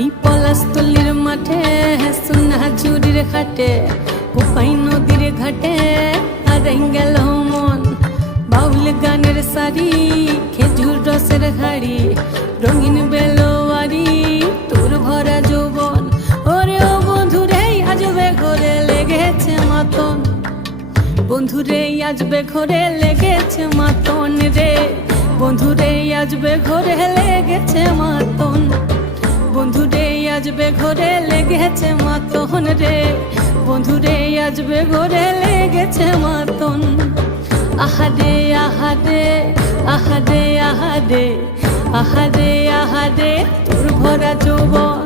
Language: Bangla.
এই পলাশতলির মাঠে সোনা চুরির খাটে কোপাই নদীর ঘাটে হারাই গেল মন। বাউল গানের শাড়ি খেজুর রসের হাড়ি রঙিন বেলোয়ারি তোর ভরা যৌবন। ওরে ও বন্ধুরে আজবে ঘরে লেগেছে মাতন, বন্ধুরে আজবে ঘরে লেগেছে মাতন রে, বন্ধুরে আজবে ঘরে লেগেছে মাতন, বন্ধুরে আজবে ঘরে লেগেছে মাতন রে, বন্ধুরে আজবে ঘরে লেগেছে মাতন। আহারে আহারে আহারে আহারে আহারে আহারে তোর ভরা যৌবন।